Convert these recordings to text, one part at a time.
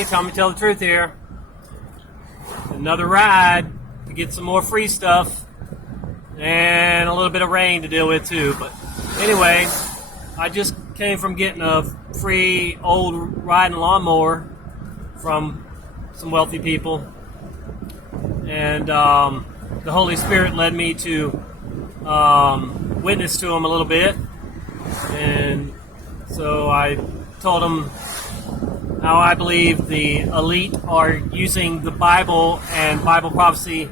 Okay, tell me, tell the truth here. Another ride to get some more free stuff and a little bit of rain to deal with too. But anyway, I just came from getting a free old riding lawnmower from some wealthy people, and the Holy Spirit led me to witness to them a little bit, and so I told them how I believe the elite are using the Bible and Bible prophecy,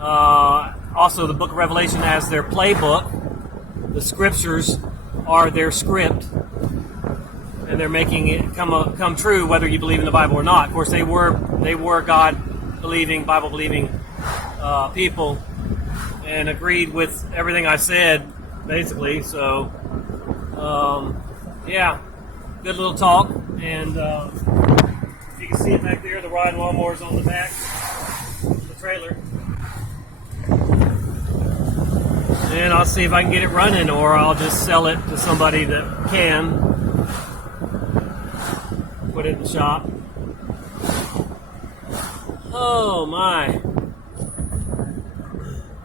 also the book of Revelation, as their playbook. The scriptures are their script, and they're making it come true whether you believe in the Bible or not. Of course, they were God-believing, Bible-believing people, and agreed with everything I said, basically. So, yeah, good little talk. And if you can see it back there, the riding lawnmower's on the back of the trailer. And I'll see if I can get it running, or I'll just sell it to somebody that can. Put it in the shop. Oh my.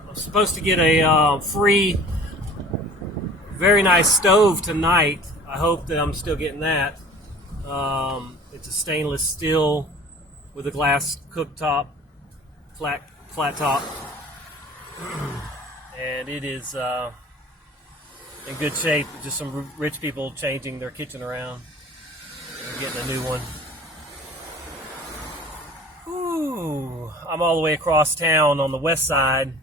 I'm supposed to get a free, very nice stove tonight. I hope that I'm still getting that. It's a stainless steel with a glass cooktop, flat top. And it is in good shape. Just some rich people changing their kitchen around. We're getting a new one. Ooh, I'm all the way across town on the west side.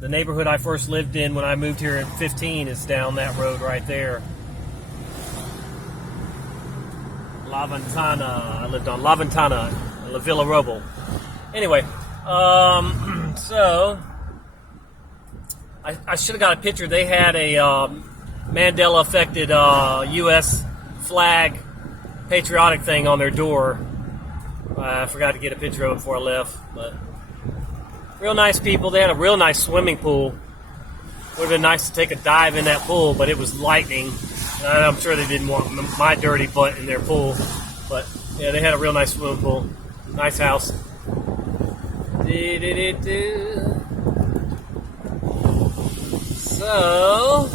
The neighborhood I first lived in when I moved here at 15 is down that road right there. La Ventana. I lived on La Ventana, La Villa Roble. Anyway, so I should have got a picture. They had a Mandela-affected U.S. flag patriotic thing on their door. I forgot to get a picture of it before I left, but real nice people. They had a real nice swimming pool. Would have been nice to take a dive in that pool, but it was lightning. I'm sure they didn't want my dirty butt in their pool, but yeah, they had a real nice swimming pool. Nice house. So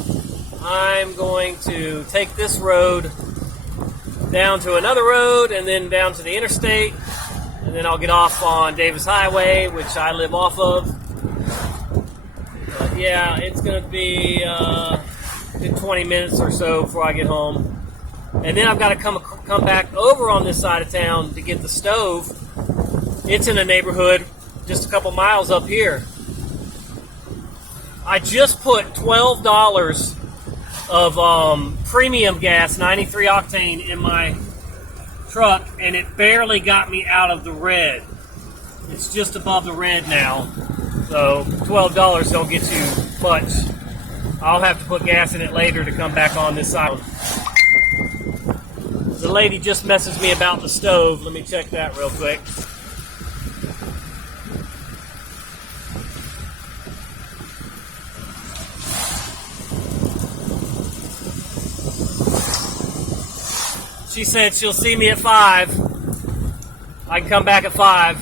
I'm going to take this road down to another road, and then down to the interstate, and then I'll get off on Davis Highway, which I live off of. But yeah, it's going to be 20 minutes or so before I get home. And then I've got to come back over on this side of town to get the stove. It's in a neighborhood just a couple miles up here. I just put $12 of premium gas, 93 octane, in my truck, and it barely got me out of the red. It's just above the red now, so $12 don't get you much. I'll have to put gas in it later to come back on this side. The lady just messaged me about the stove. Let me check that real quick. She said she'll see me at 5. I can come back at 5.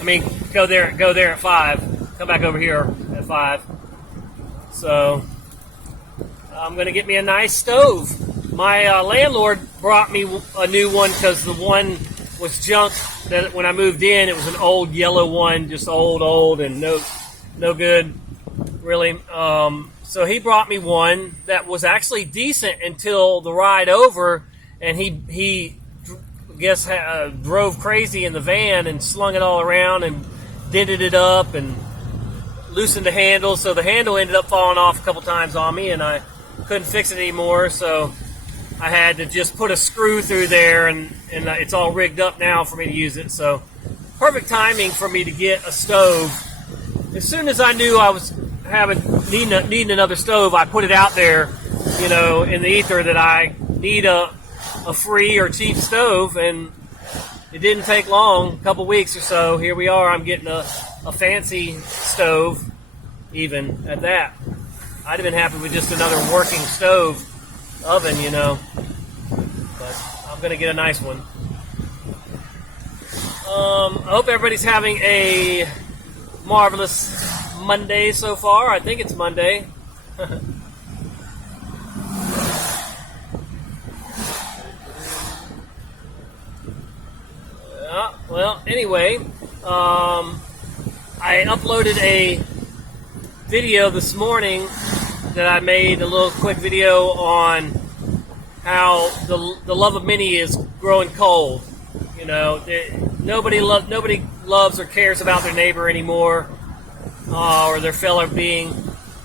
I mean, go there at 5. Come back over here at 5. So I'm going to get me a nice stove. My landlord brought me a new one because the one was junk. That when I moved in, it was an old yellow one, just old, and no good, really. So he brought me one that was actually decent until the ride over. And he drove crazy in the van and slung it all around and dented it up and loosened the handle. So the handle ended up falling off a couple times on me, and I couldn't fix it anymore. So I had to just put a screw through there, and it's all rigged up now for me to use it. So perfect timing for me to get a stove. As soon as I knew I was needing another stove, I put it out there, in the ether that I need a free or cheap stove, and it didn't take long, a couple weeks or so. Here we are. I'm getting a fancy stove, even at that. I'd have been happy with just another working stove oven, but I'm going to get a nice one. I hope everybody's having a marvelous Monday so far. I think it's Monday. Well, anyway, I uploaded a video this morning that I made, a little quick video on how the love of many is growing cold. You know, nobody loves or cares about their neighbor anymore, or their fellow being,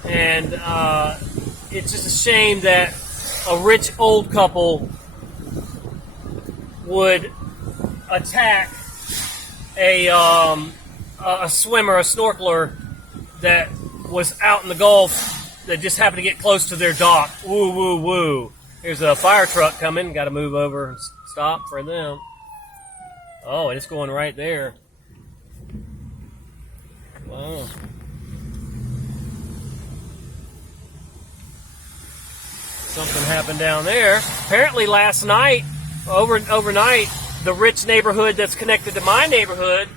and it's just a shame that a rich old couple would attack a swimmer, a snorkeler that was out in the Gulf that just happened to get close to their dock. Woo, woo, woo. There's a fire truck coming. Got to move over and stop for them. Oh, and it's going right there. Wow. Something happened down there. Apparently last night, overnight, the rich neighborhood that's connected to my neighborhood,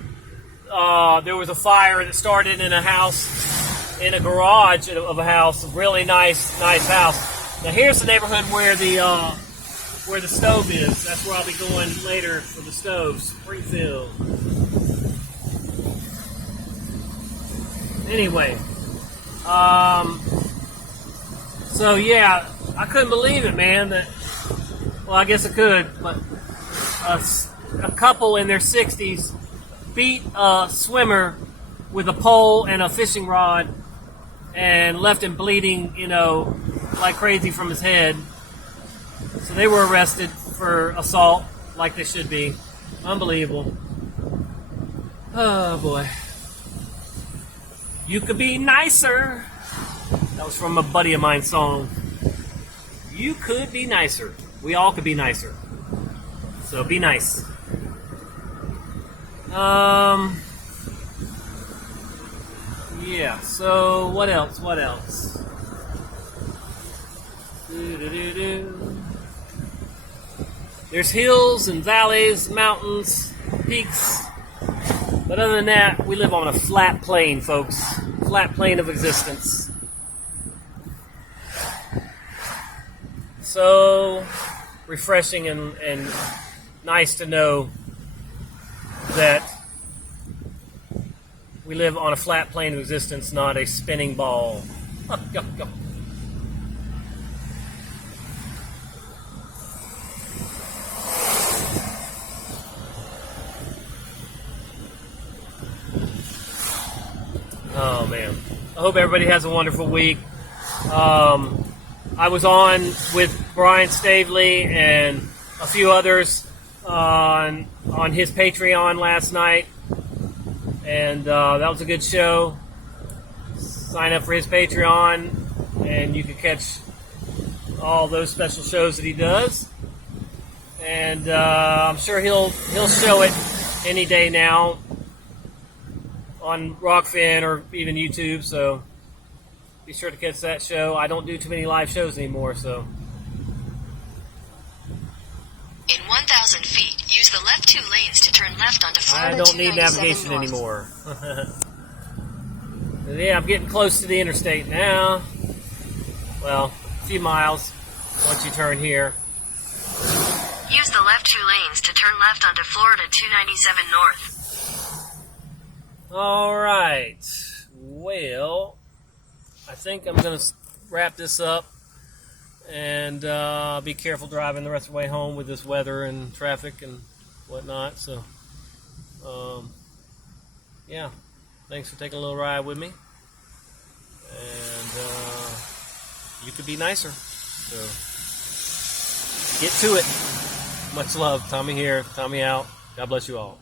there was a fire that started in a house, in a garage of a house, a really nice house. Now here's the neighborhood where the stove is. That's where I'll be going later for the stove, Springfield. Anyway, so yeah, I couldn't believe it, man. Well, I guess I could, but a couple in their 60s beat a swimmer with a pole and a fishing rod and left him bleeding, you know, like crazy from his head. So they were arrested for assault, like they should be. Unbelievable. Oh, boy. You could be nicer. That was from a buddy of mine's song. You could be nicer. We all could be nicer. So be nice. Yeah, so what else? There's hills and valleys, mountains, peaks. But other than that, we live on a flat plane, folks. Flat plane of existence. So refreshing and nice to know that we live on a flat plane of existence, not a spinning ball. Go. Oh, man. I hope everybody has a wonderful week. I was on with Brian Stavely and a few others on his Patreon last night, and that was a good show. Sign up for his Patreon, and you can catch all those special shows that he does. And I'm sure he'll show it any day now on Rockfin or even YouTube, so be sure to catch that show. I don't do too many live shows anymore, so. In 1,000 feet, use the left 2 lanes to turn left onto Florida. I don't need navigation north. anymore. Yeah, I'm getting close to the interstate now. Well, a few miles once you turn here. Use the left 2 lanes to turn left onto Florida 297 north. All right. Well, I think I'm going to wrap this up and be careful driving the rest of the way home with this weather and traffic and whatnot. So, yeah, thanks for taking a little ride with me. And you could be nicer. So, get to it. Much love. Tommy here. Tommy out. God bless you all.